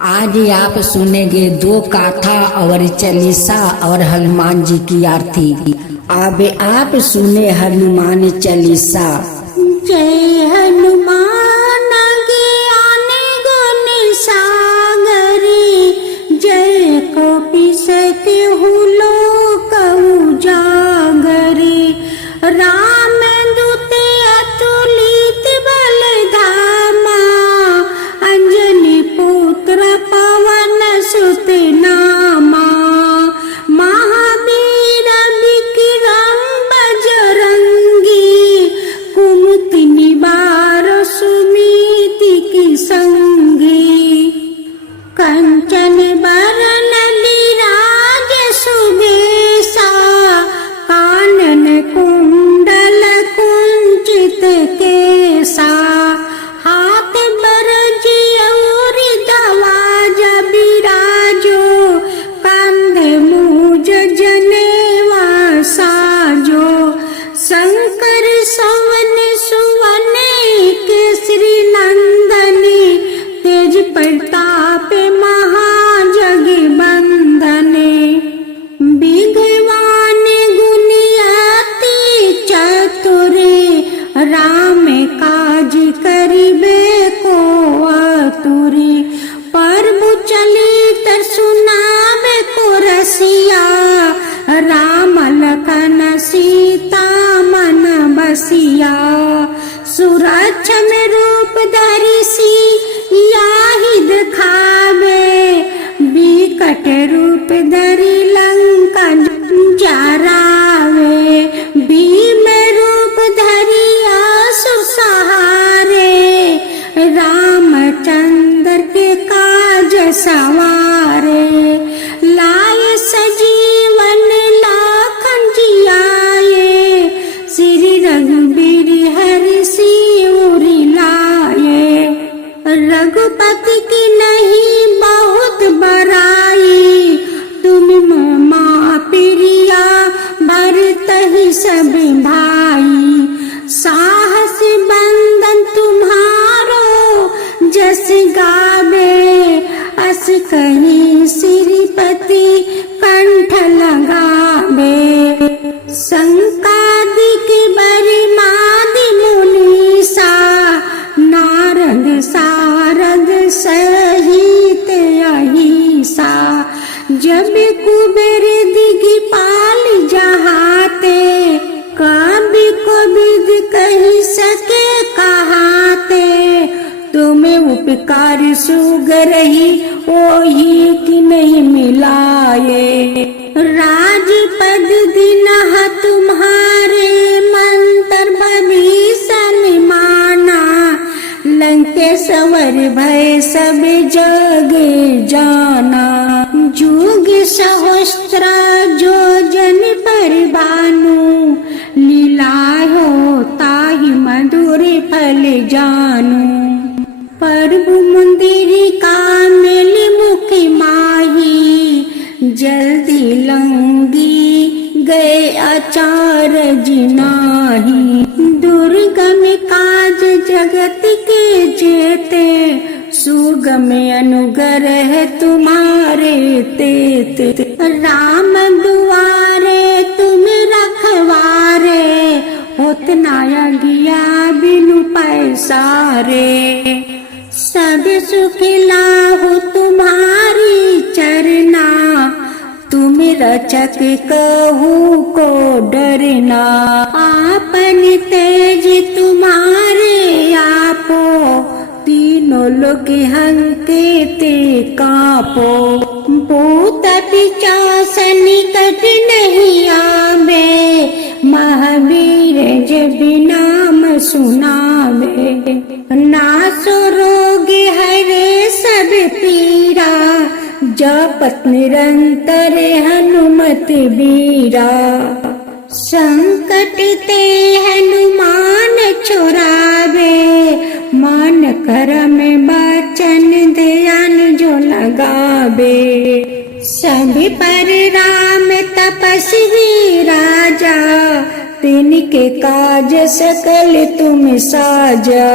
आज आप सुनेंगे दो गाथा और चालीसा और हनुमान जी की आरती। अब आप सुने हनुमान चालीसा। जय हनुमान ज्ञान गुण सागरी, जय कपि सत्यहु लोक उजागरी। राम दूत अतुलित बल धामा, अंजनी पुत्र पवन सुत नामा। महावीर विक्रम बजरंगी, कुमति निवार सुनीति की संगी। कंचन बरन विराज सुबेसा, कानन कुंडल कुंचित केसा। हाथ बरज और ध्वजा बिराजो, कंधे मूज जनेवा साजो। शंकर सवन सुवन केसरी नंदनी, तेज प्रताप महाजगबंदने। विद्वान गुणी अति चतुरे, राम काज करिबे को आतुरे। प्रभु चलित सुनाबे को रसिया, राम लखन सीता मन बसिया। सुरक्षा में रूप धरि सियाहि दिखावे, बिकट रूप धरि लंका जरावे। भीम रूप धरि असुर सहारे, रामचंद्र के काज सवारे। लाए सजीवन लाखन जियाए, श्री रघुबीर हरि सिर लाए। रघुपति की नहीं बहुत बड़ाई, तुम माँ प्रिया भरतहि सब भाई। साहस बंदन तुम्हारो जस गावे, अस कहीं श्रीपति कंठ लगावे। संकादिक बरिमादि मुनीसा, नारद सारद सहित अहिसा। जब कुबेर दिगपाल जहाते, कवि कोविद कहि सके कहाते। तुम्हें उपकार सुगरहि ओहि की नहीं मिलाए। राजपद दिनह तुम्हारे, मंत्र भविष्य माना। लंकेश्वर भय सब जग जाना, जुग सहस्त्र जो जन पर भानु। लीला हो ताहि मधुर फल जानू। प्रभु मंदिर का मिल मुख माही, जल्दी लंगी गए अचारज नाही। दुर्गम काज जगत के जेते, सुगम अनुग्रह तुम्हारे तेते। राम दुआरे तुम रखवारे, होत ना गिया बिनु पैसारे। सब सुख लाहु तुम्हारी चरना, तुम रचक कहू को डरना। आपन तेज तुम्हारे आपो, तीनों लोग हंकेते कापो। भूत पिशाच निकट नहीं आवे, महावीर जब नाम सुनावे। नासो रोग हरे सब पीरा, जपत निरंतर हनुमत बीरा। संकट ते हनुमान छुड़ावे, मन करम बचन ध्यान जो लगावे। सभी पर राम तपस्वी राजा, तिनके काज सकल तुम साजा।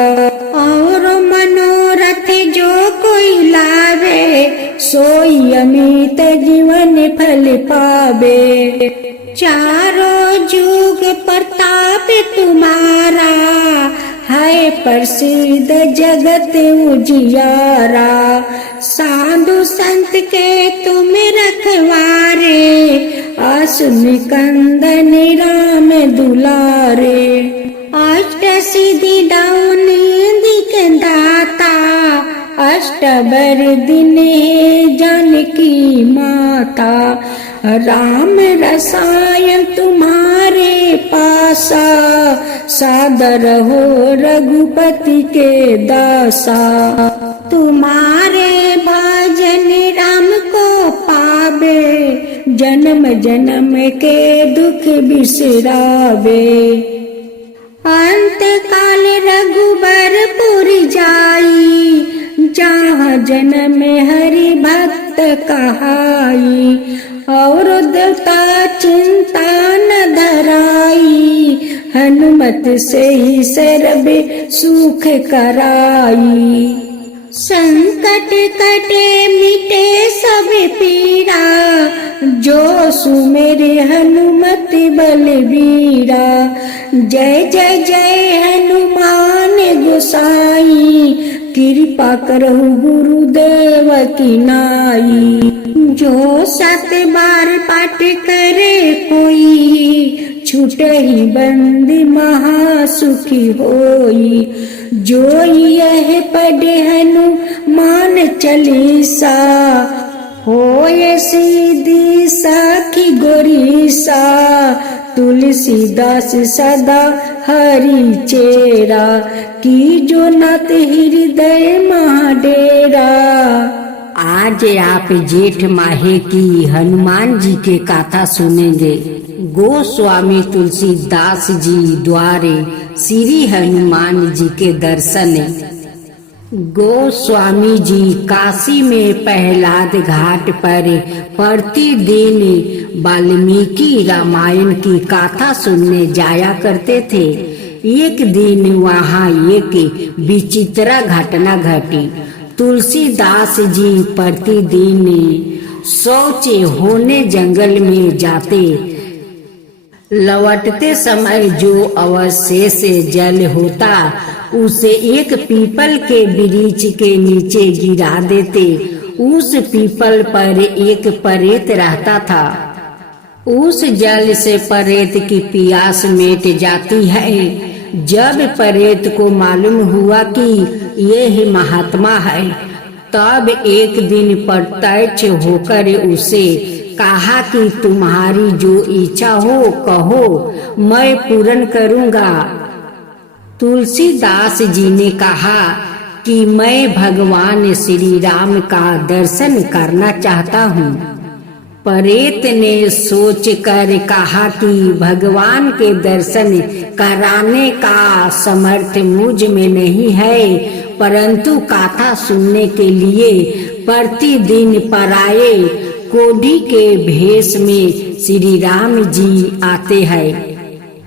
और मनोरथ जो कोई लावे, सोई अमित जीवन फल पावे। चारों जुग प्रताप तुम्हारा, है प्रसिद्ध जगत उजियारा। साधु संत के तुम रखवारे, असुर कंदन राम दुलारे। अष्ट सिद्धि दाऊ निधि के दाता, अष्टबर दिन जानकी माता। राम रसायन तुम्हारे पासा, सादर हो रघुपति के दासा। तुम्हारे भजन राम को पावे, जन्म जन्म के दुख बिसरावे। अंत काल रघुबरपुर जाई, जहाँ जन्म हरि भक्त कहाई। और देवता चिंता न धराई, हनुमत से ही सर्वे सुख कराई। संकट कटे मिटे सब पीरा, जो सुमेरे हनुमत बलबीरा। जय जय जय हनुमान गोसाई, कृपा करहु गुरुदेव की नाई। जो 7 बार पाठ करे कोई, छूटहि बंदी महासुखी होई। जो यह पढ़े हनुमान चालीसा, होए सीधी साखी गोरीसा। तुलसीदास सदा हरि चेरा, की जो नाथ हृदय महाडेरा। आज आप जेठ माहे की हनुमान जी के गाथा सुनेंगे। गोस्वामी तुलसीदास जी द्वारे श्री हनुमान जी के दर्शन। गोस्वामी जी काशी में प्रहलाद घाट पर प्रतिदिन वाल्मीकि रामायण की कथा सुनने जाया करते थे। एक दिन वहाँ एक विचित्र घटना घटी। तुलसीदास जी प्रतिदिन शौच होने जंगल में जाते। लौटते समय जो अवशेष जल होता, उसे एक पीपल के वृक्ष के नीचे गिरा देते। उस पीपल पर एक प्रेत रहता था। उस जल से प्रेत की प्यास मिट जाती है। जब प्रेत को मालूम हुआ कि ये ही महात्मा है, तब एक दिन प्रत्यक्ष होकर उसे कहा कि तुम्हारी जो इच्छा हो कहो, मैं पूर्ण करूँगा। तुलसीदास जी ने कहा कि मैं भगवान श्री राम का दर्शन करना चाहता हूँ। प्रेत ने सोच कर कहा कि भगवान के दर्शन कराने का समर्थ मुझ में नहीं है, परंतु कथा सुनने के लिए प्रतिदिन पराये कोढ़ी के भेष में श्री राम जी आते हैं।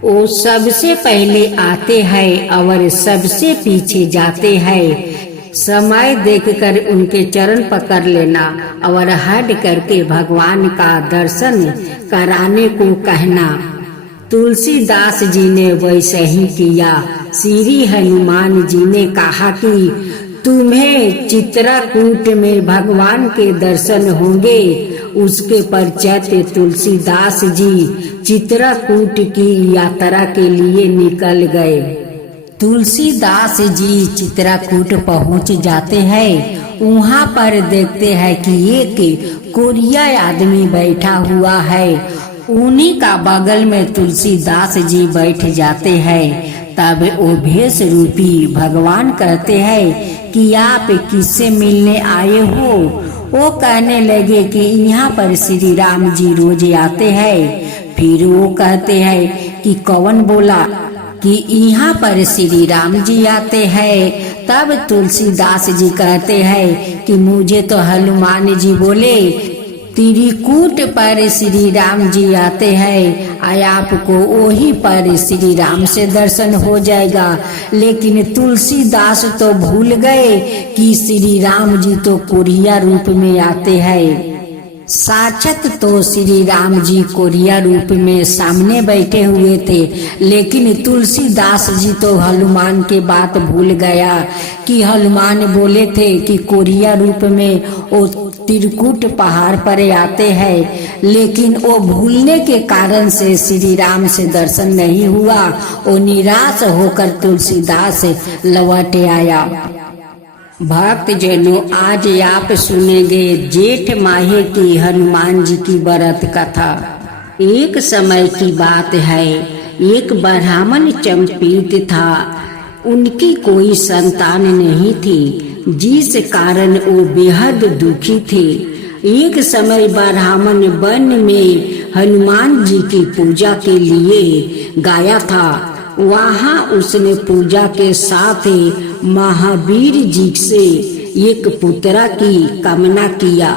वो सबसे पहले आते हैं और सबसे पीछे जाते हैं। समय देखकर उनके चरण पकड़ लेना और हट करके भगवान का दर्शन कराने को कहना। तुलसीदास जी ने वैसे ही किया। श्री हनुमान जी ने कहा कि तुम्हें चित्रकूट में भगवान के दर्शन होंगे। उसके पश्चात तुलसीदास जी चित्रकूट की यात्रा के लिए निकल गए। तुलसीदास जी चित्रकूट पहुंच जाते हैं। वहां पर देखते हैं कि एक कोरिया आदमी बैठा हुआ है। उन्हीं का बगल में तुलसीदास जी बैठ जाते हैं। तब वो भेष रूपी भगवान कहते हैं कि आप किससे मिलने आए हो। वो कहने लगे कि यहाँ पर श्री राम जी रोज आते हैं। फिर वो कहते हैं कि कौन बोला कि यहाँ पर श्री राम जी आते हैं। तब तुलसीदास जी कहते हैं कि मुझे तो हनुमान जी बोले त्रिकूट पर श्री राम जी आते हैं, आपको वही पर श्री राम से दर्शन हो जाएगा। लेकिन तुलसीदास तो भूल गए कि श्री राम जी तो कोरिया रूप में आते हैं। साक्षात तो श्री राम जी कोरिया रूप में सामने बैठे हुए थे, लेकिन तुलसीदास जी तो हनुमान के बात भूल गया कि हनुमान बोले थे कि कोरिया रूप में वो त्रिकूट पहाड़ पर आते हैं। लेकिन वो भूलने के कारण से श्री राम से दर्शन नहीं हुआ। वो निराश होकर तुलसीदास लौट आया। भक्त जनों, आज आप सुनेंगे जेठ माहे की हनुमान जी की व्रत कथा। एक समय की बात है, एक ब्राह्मण चंपित था। उनकी कोई संतान नहीं थी, जिस कारण वो बेहद दुखी थे। एक समय ब्राह्मण वन में हनुमान जी की पूजा के लिए गया था। वहाँ उसने पूजा के साथ महावीर जी से एक पुत्र की कामना किया।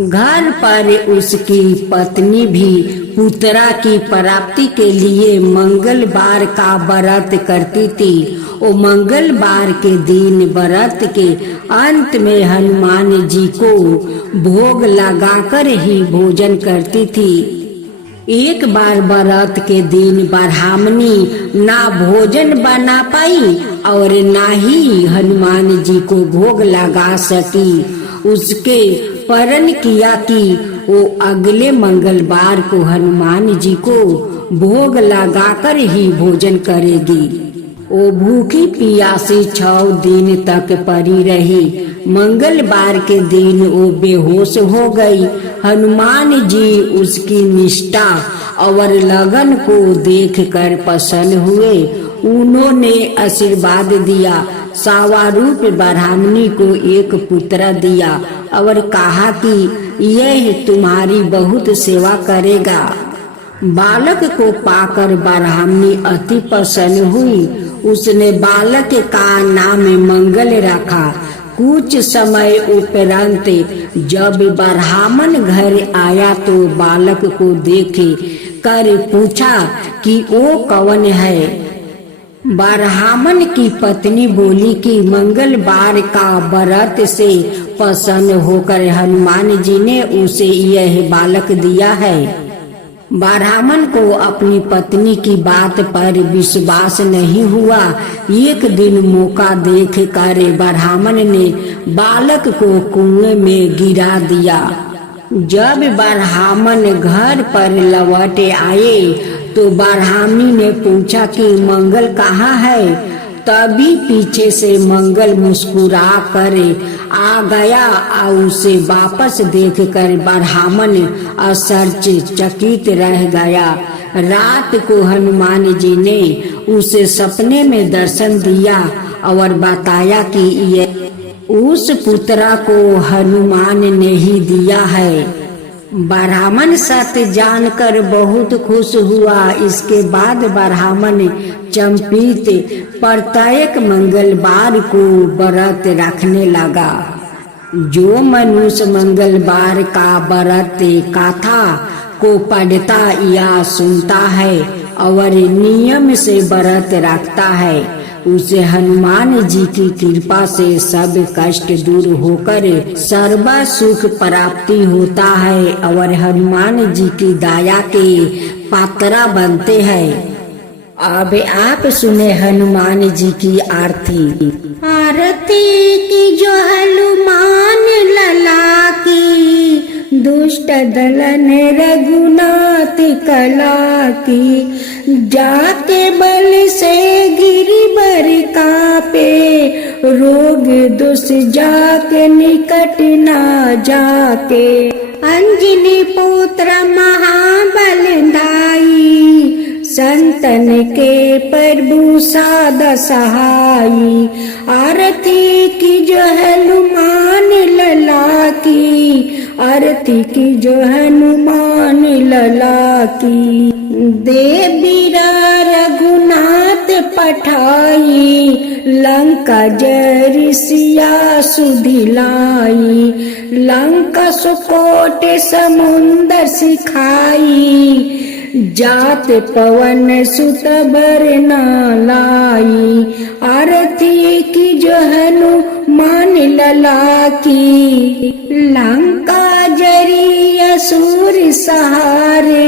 घर पर उसकी पत्नी भी पुत्रा की प्राप्ति के लिए मंगलवार का व्रत करती थी। वो मंगलवार के दिन व्रत के अंत में हनुमान जी को भोग लगाकर ही भोजन करती थी। एक बार व्रत के दिन ब्राह्मणी ना भोजन बना पाई और ना ही हनुमान जी को भोग लगा सकी। उसके प्रण किया कि वो अगले मंगलवार को हनुमान जी को भोग लगाकर ही भोजन करेगी। वो भूखी प्यासी 6 दिन तक पड़ी रही। मंगलवार के दिन वो बेहोश हो गई। हनुमान जी उसकी निष्ठा और लगन को देखकर प्रसन्न हुए। उन्होंने आशीर्वाद दिया। सावारूप ब्राह्मणी को एक पुत्र दिया और कहा कि यह तुम्हारी बहुत सेवा करेगा। बालक को पाकर ब्राह्मणी अति प्रसन्न हुई। उसने बालक का नाम मंगल रखा। कुछ समय उपरांत जब ब्राह्मण घर आया तो बालक को देखे कर पूछा कि वो कौन है। ब्राह्मण की पत्नी बोली कि मंगलवार का व्रत से प्रसन्न होकर हनुमान जी ने उसे यह बालक दिया है। ब्राह्मण को अपनी पत्नी की बात पर विश्वास नहीं हुआ। एक दिन मौका देख कर ब्राह्मण ने बालक को कुएं में गिरा दिया। जब ब्राह्मण घर पर लौट आए तो ब्राह्मणी ने पूछा कि मंगल कहाँ है। तभी पीछे से मंगल मुस्कुरा कर आ गया और उसे वापस देखकर ब्राह्मण आश्चर्यचकित रह गया। रात को हनुमान जी ने उसे सपने में दर्शन दिया और बताया कि ये उस पुत्र को हनुमान ने ही दिया है। ब्राह्मण सत्य जानकर बहुत खुश हुआ। इसके बाद ब्राह्मण चंपित प्रत्येक मंगलवार को व्रत रखने लगा। जो मनुष्य मंगलवार का व्रत कथा को पढ़ता या सुनता है और नियम से व्रत रखता है, उसे हनुमान जी की कृपा से सब कष्ट दूर होकर सर्व सुख प्राप्ति होता है और हनुमान जी की दया के पात्र बनते हैं। अब आप सुने हनुमान जी की आरती। आरती की जो हनुमान लला की, दुष्ट दलन रघुनाथ कला की। जाके बल से गिरिवर कापे, रोग दुष जाके निकट ना जाके। अंजनी पुत्र महाबल दाई, संतन के प्रभु सादा सहाई। आरती की जो हनुमान लला की, आरती की जो हनुमान लला की। देवीरा रघुनाथ पठाई, लंका जरी सिया सुधिलाई, लंका सुकोट समुंदर सिखाई, जात पवन सुत बर न लाई, आरती की जो हनुमान लला की, लंका जरी असुर सहारे,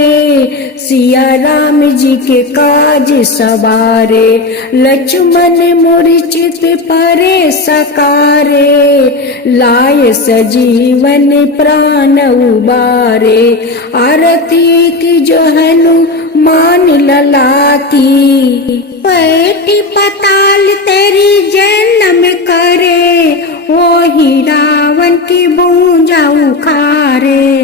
सिया राम जी के काज सवारे, लक्ष्मण मूर्छित परे सकारे, लाय सजीवन प्राण उबारे, आरती की जो हनुमान लला की, पैठी पताल तेरी जन्म करे, वही रावण की भुजा उखारे,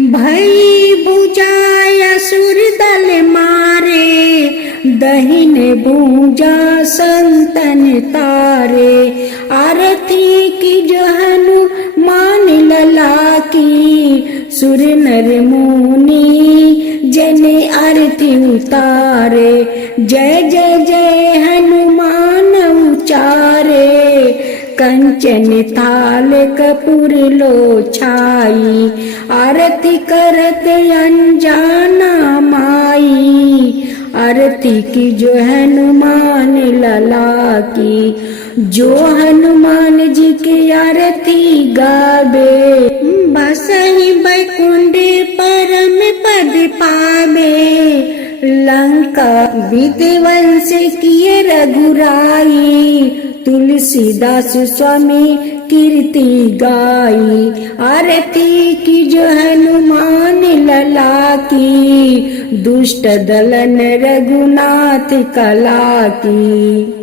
भई भुजाय असुर दल मारे, दहिन भुजा संतन तारे, आरती की जो हनुमान लला की, सुर नर मुनि जने आरती उतारे, जय जय जय हनुमान उचारे, कंचन थाल कपूर लो छाई, आरती करत अनजाना माई, आरती की जो हनुमान लला की, जो हनुमान जी की आरती गावे, बसहि बैकुंठ परम पद पावे, लंका विध्वंस किए रघुराई, तुलसीदास स्वामी कीर्ति गाई, आरती की जो हनुमान लला की, दुष्ट दलन रघुनाथ कला की।